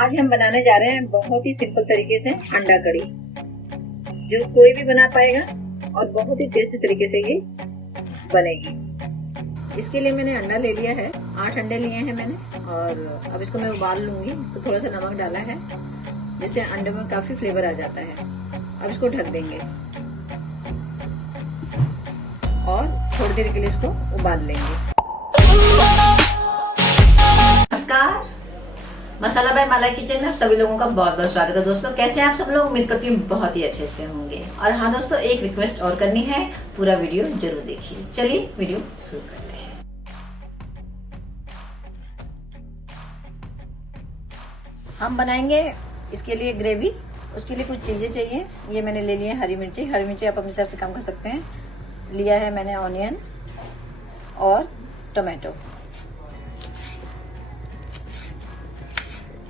आज हम बनाने जा रहे हैं बहुत ही सिंपल तरीके से अंडा कड़ी, जो कोई भी बना पाएगा और बहुत ही टेस्टी तरीके से ये बनेगी। इसके लिए मैंने अंडा ले लिया है, 8 अंडे लिए हैं मैंने, और अब इसको मैं उबाल लूंगी। तो थोड़ा सा नमक डाला है जिससे अंडे में काफी फ्लेवर आ जाता है। अब इसको ढक देंगे और थोड़ी देर के लिए इसको उबाल लेंगे। नमस्कार, मसाला बाय माला किचन में आप सभी लोगों का बहुत बहुत स्वागत है। दोस्तों, कैसे हैं आप सब लोग? उम्मीद करती हूँ बहुत ही अच्छे से होंगे। और हाँ दोस्तों, एक रिक्वेस्ट और करनी है, पूरा वीडियो जरूर देखिए। चलिए वीडियो शुरू करते हैं। हम बनाएंगे इसके लिए ग्रेवी। उसके लिए कुछ चीजें चाहिए। ये मैंने ले लिए हरी मिर्ची। हरी मिर्ची आप अपने हिसाब से कम कर सकते हैं। लिया है मैंने ऑनियन और टोमेटो।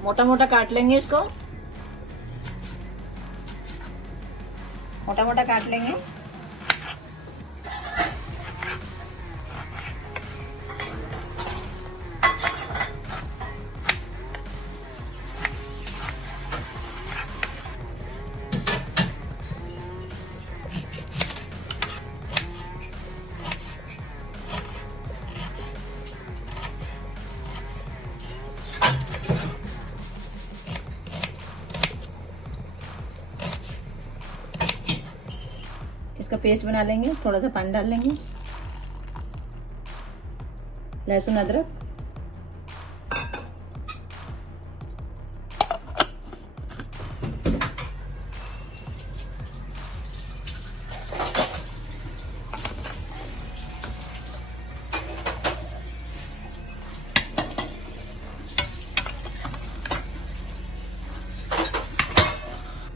मोटा मोटा काट लेंगे इसको, मोटा मोटा काट लेंगे। इसका पेस्ट बना लेंगे। थोड़ा सा पानी डाल लेंगे। लहसुन अदरक,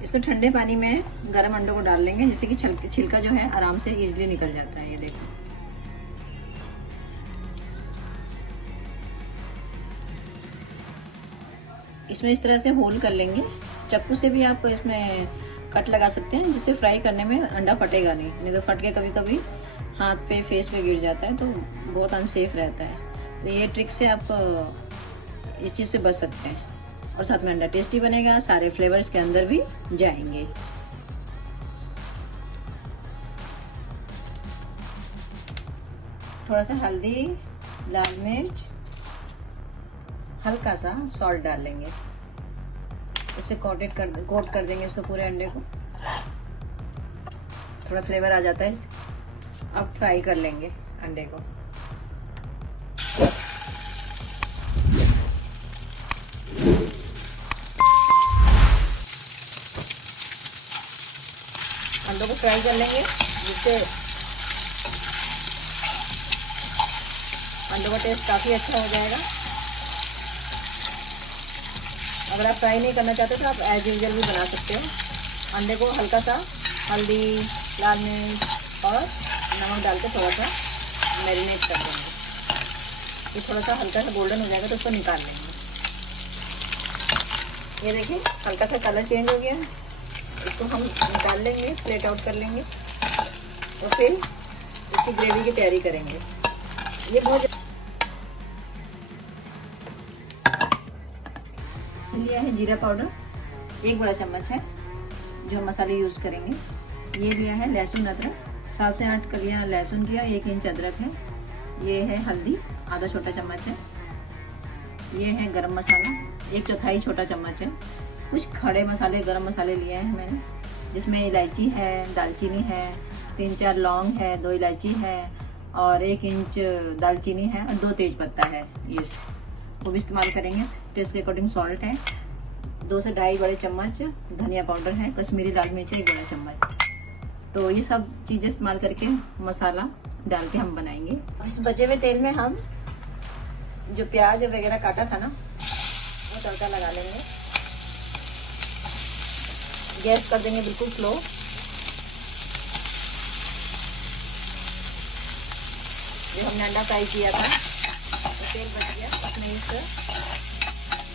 इसको ठंडे पानी में गरम अंडों को डाल लेंगे, जिससे कि छिलका जो है आराम से इजीली निकल जाता है। ये देखो, इसमें इस तरह से होल कर लेंगे। चाकू से भी आप इसमें कट लगा सकते हैं, जिससे फ्राई करने में अंडा फटेगा नहीं तो फट के कभी कभी हाथ पे फेस पे गिर जाता है, तो बहुत अनसेफ रहता है। तो ये ट्रिक से आप इस चीज से बच सकते हैं। और साथ में अंडा टेस्टी बनेगा, सारे फ्लेवर्स के अंदर भी जाएंगे। थोड़ा सा हल्दी, लाल मिर्च, हल्का सा सॉल्ट डाल लेंगे। इससे कोट कर देंगे इसको, पूरे अंडे को। थोड़ा फ्लेवर आ जाता है इससे। अब फ्राई कर लेंगे अंडे को। अंडों को फ्राई कर लेंगे, जिससे अंडों का टेस्ट काफी अच्छा हो जाएगा। अगर आप फ्राई नहीं करना चाहते तो आप एज यूजुअल भी बना सकते हो। अंडे को हल्का सा हल्दी, लाल मिर्च और नमक डाल के थोड़ा सा मैरिनेट कर देंगे। ये थोड़ा सा हल्का सा गोल्डन हो जाएगा तो उसको निकाल लेंगे। ये देखिए, हल्का सा कलर चेंज हो गया है। इसको हम निकाल लेंगे, प्लेट आउट कर लेंगे और फिर इसकी ग्रेवी की तैयारी करेंगे। ये बहुत लिया है जीरा पाउडर, 1 बड़ा चम्मच है जो हम मसाले यूज करेंगे। ये लिया है लहसुन अदरक, 7 से 8 कलियां लहसुन की, 1 इंच अदरक है। ये है हल्दी, आधा छोटा चम्मच है। ये है गरम मसाला, 1/4 छोटा चम्मच है। कुछ खड़े मसाले, गरम मसाले लिए हैं मैंने, जिसमें इलायची है, दालचीनी है, 3-4 लौंग है, 2 इलायची है और 1 इंच दालचीनी है और 2 तेज पत्ता है। ये वो भी इस्तेमाल करेंगे। टेस्ट के अकॉर्डिंग सॉल्ट है। 2 से 2.5 बड़े चम्मच धनिया पाउडर है। कश्मीरी लाल मिर्च है 1 बड़ा चम्मच। तो ये सब चीजें इस्तेमाल करके मसाला डाल के हम बनाएंगे। इस बचे हुए तेल में हम जो प्याज वगैरह काटा था ना, वो तड़का लगा लेंगे। गैस कर देंगे बिल्कुल स्लो। जो हमने अंडा फ्राई किया था, तो तेल बच गया, उसमें इस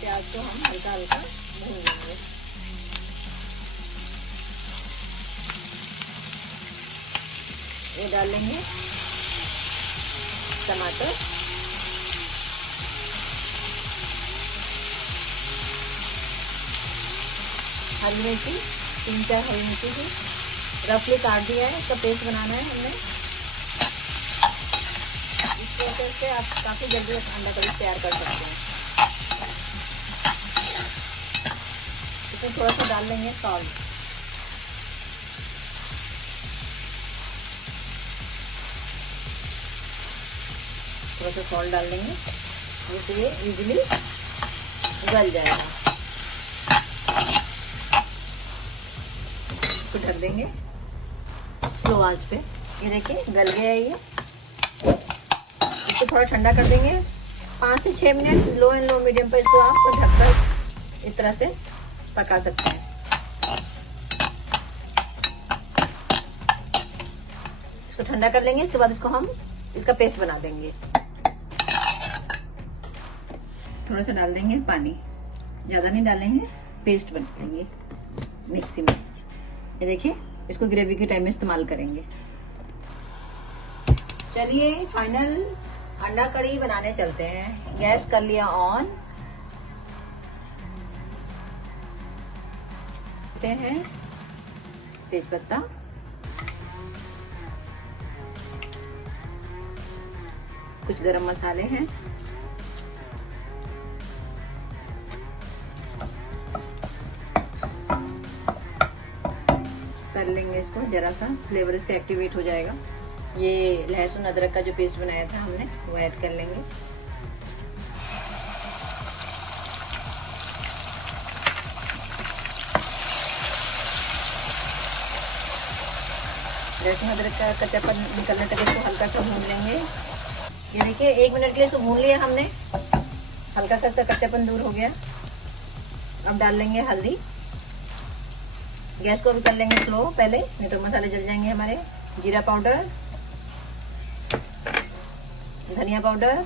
प्याज को हम हल्का हल्का भून लेंगे। ये डाल लेंगे टमाटर, हरी मिर्ची, 3-4 हरी मिर्ची की रफली काट दिया है। इसका पेस्ट बनाना है हमने। इस प्रोसेस से आप काफ़ी जल्दी अंडा करी तैयार कर सकते हैं। इसमें थोड़ा सा डाल लेंगे सॉल्ट। थोड़ा सा सॉल्ट डाल देंगे जिससे ये इजीली गल जाएगा। इसको ढक देंगे स्लो आंच पे। ये देखिए गल गया है ये। इसको थोड़ा ठंडा कर देंगे। 5 से 6 minute low and low medium पर इसको आप ढककर इस तरह से पका सकते हैं। इसको ठंडा कर लेंगे। इसके बाद इसको हम इसका पेस्ट बना देंगे। थोड़ा सा डाल देंगे पानी, ज्यादा नहीं डालेंगे, पेस्ट बना देंगे मिक्सी में। ये देखिए इसको ग्रेवी के टाइम में इस्तेमाल करेंगे। चलिए फाइनल अंडा कड़ी बनाने चलते हैं। गैस कर लिया ऑन। हैं तेज पत्ता, कुछ गरम मसाले हैं, कर लेंगे इसको जरा सा, फ्लेवर इसका एक्टिवेट हो जाएगा। ये लहसुन अदरक का जो पेस्ट बनाया था हमने वो ऐड कर लेंगे। लहसुन अदरक का कच्चापन निकलने तक इसको हल्का सा भून लेंगे। ये देखिए 1 मिनट के लिए इसको भून लिया हमने, हल्का सा इसका कच्चापन दूर हो गया। अब डाल लेंगे हल्दी। गैस को भी कर लेंगे स्लो पहले, नहीं तो मसाले जल जाएंगे हमारे। जीरा पाउडर, धनिया पाउडर,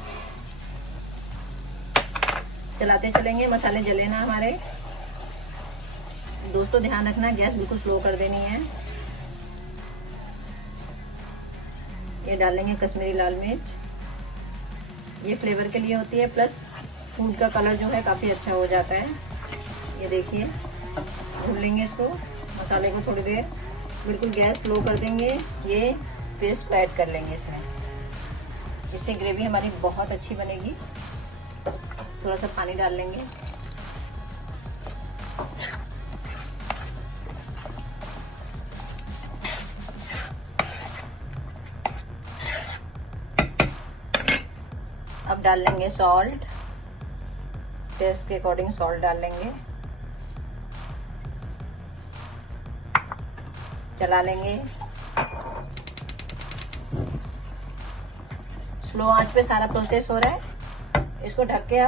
चलाते चलेंगे, मसाले जले ना हमारे। दोस्तों ध्यान रखना गैस बिल्कुल स्लो कर देनी है। ये डालेंगे कश्मीरी लाल मिर्च, ये फ्लेवर के लिए होती है, प्लस फूड का कलर जो है काफ़ी अच्छा हो जाता है। ये देखिए भून लेंगे इसको, मसाले को थोड़ी देर, बिल्कुल गैस स्लो कर देंगे। ये पेस्ट को ऐड कर लेंगे इसमें, इससे ग्रेवी हमारी बहुत अच्छी बनेगी। थोड़ा सा पानी डाल लेंगे। अब डाल लेंगे सॉल्ट, टेस्ट के अकॉर्डिंग सॉल्ट डाल लेंगे। चला लेंगे स्लो आंच पे, सारा प्रोसेस हो रहा है। इसको ढक के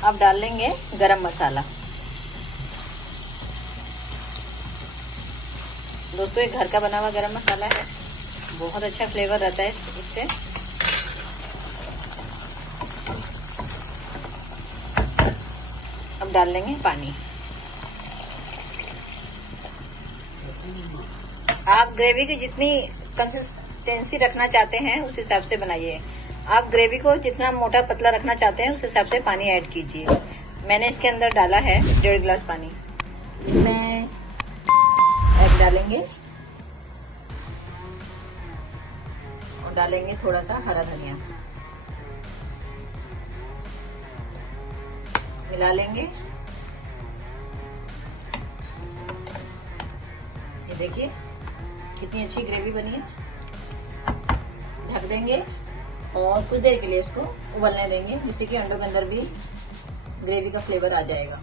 अब डाल लेंगे गरम मसाला। दोस्तों ये घर का बना हुआ गरम मसाला है, बहुत अच्छा फ्लेवर रहता है इससे। अब डाल लेंगे पानी। आप ग्रेवी की जितनी कंसिस्टेंसी रखना चाहते हैं उस हिसाब से बनाइए। आप ग्रेवी को जितना मोटा पतला रखना चाहते हैं उस हिसाब से पानी ऐड कीजिए। मैंने इसके अंदर डाला है 1.5 गिलास पानी। इसमें ऐड डालेंगे और डालेंगे थोड़ा सा हरा धनिया, मिला लेंगे। ये देखिए कितनी अच्छी ग्रेवी बनी है। ढक देंगे और कुछ देर के लिए इसको उबलने देंगे, जिससे कि अंडों के अंदर भी ग्रेवी का फ्लेवर आ जाएगा।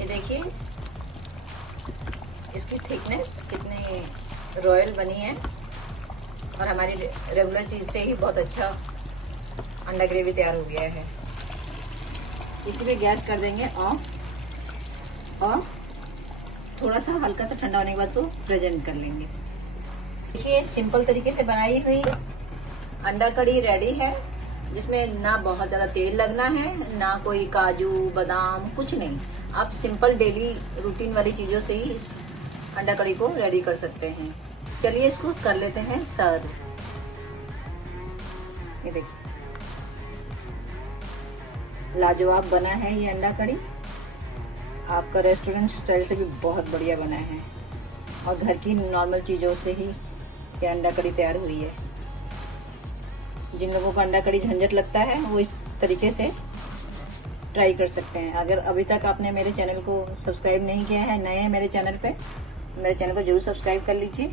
ये देखिए इसकी थिकनेस कितनी रॉयल बनी है और हमारी रेगुलर चीज से ही बहुत अच्छा अंडा ग्रेवी तैयार हो गया है। इसी पे गैस कर देंगे ऑफ और थोड़ा सा हल्का सा ठंडा होने के बाद इसको प्रेजेंट कर लेंगे। देखिए सिंपल तरीके से बनाई हुई अंडा कड़ी रेडी है, जिसमें ना बहुत ज्यादा तेल लगना है, ना कोई काजू बादाम, कुछ नहीं। आप सिंपल डेली रूटीन वाली चीजों से ही इस अंडा कड़ी को रेडी कर सकते हैं। चलिए इसको कर लेते हैं सर्व। ये देखिए लाजवाब बना है ये अंडा कड़ी। आपका रेस्टोरेंट स्टाइल से भी बहुत बढ़िया बना है और घर की नॉर्मल चीज़ों से ही ये अंडा कड़ी तैयार हुई है। जिन लोगों को अंडा कड़ी झंझट लगता है वो इस तरीके से ट्राई कर सकते हैं। अगर अभी तक आपने मेरे चैनल को सब्सक्राइब नहीं किया है, नए हैं मेरे चैनल पे, मेरे चैनल को जरूर सब्सक्राइब कर लीजिए।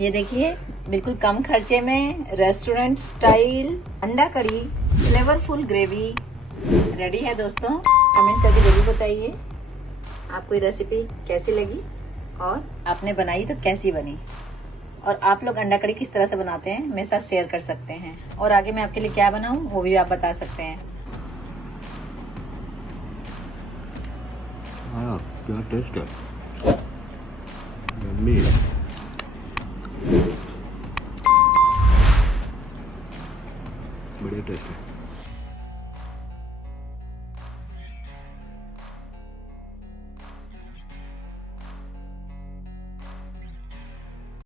ये देखिए बिल्कुल कम खर्चे में रेस्टोरेंट स्टाइल अंडा कड़ी फ्लेवरफुल ग्रेवी रेडी है दोस्तों। कमेंट करके जरूर बताइए आपको ये रेसिपी कैसी लगी और आपने बनाई तो कैसी बनी, और आप लोग अंडा कड़ी किस तरह से बनाते हैं मेरे साथ शेयर कर सकते हैं, और आगे मैं आपके लिए क्या बनाऊं वो भी आप बता सकते हैं। क्या टेस्ट है, यम्मी है। बढ़िया टेस्ट है।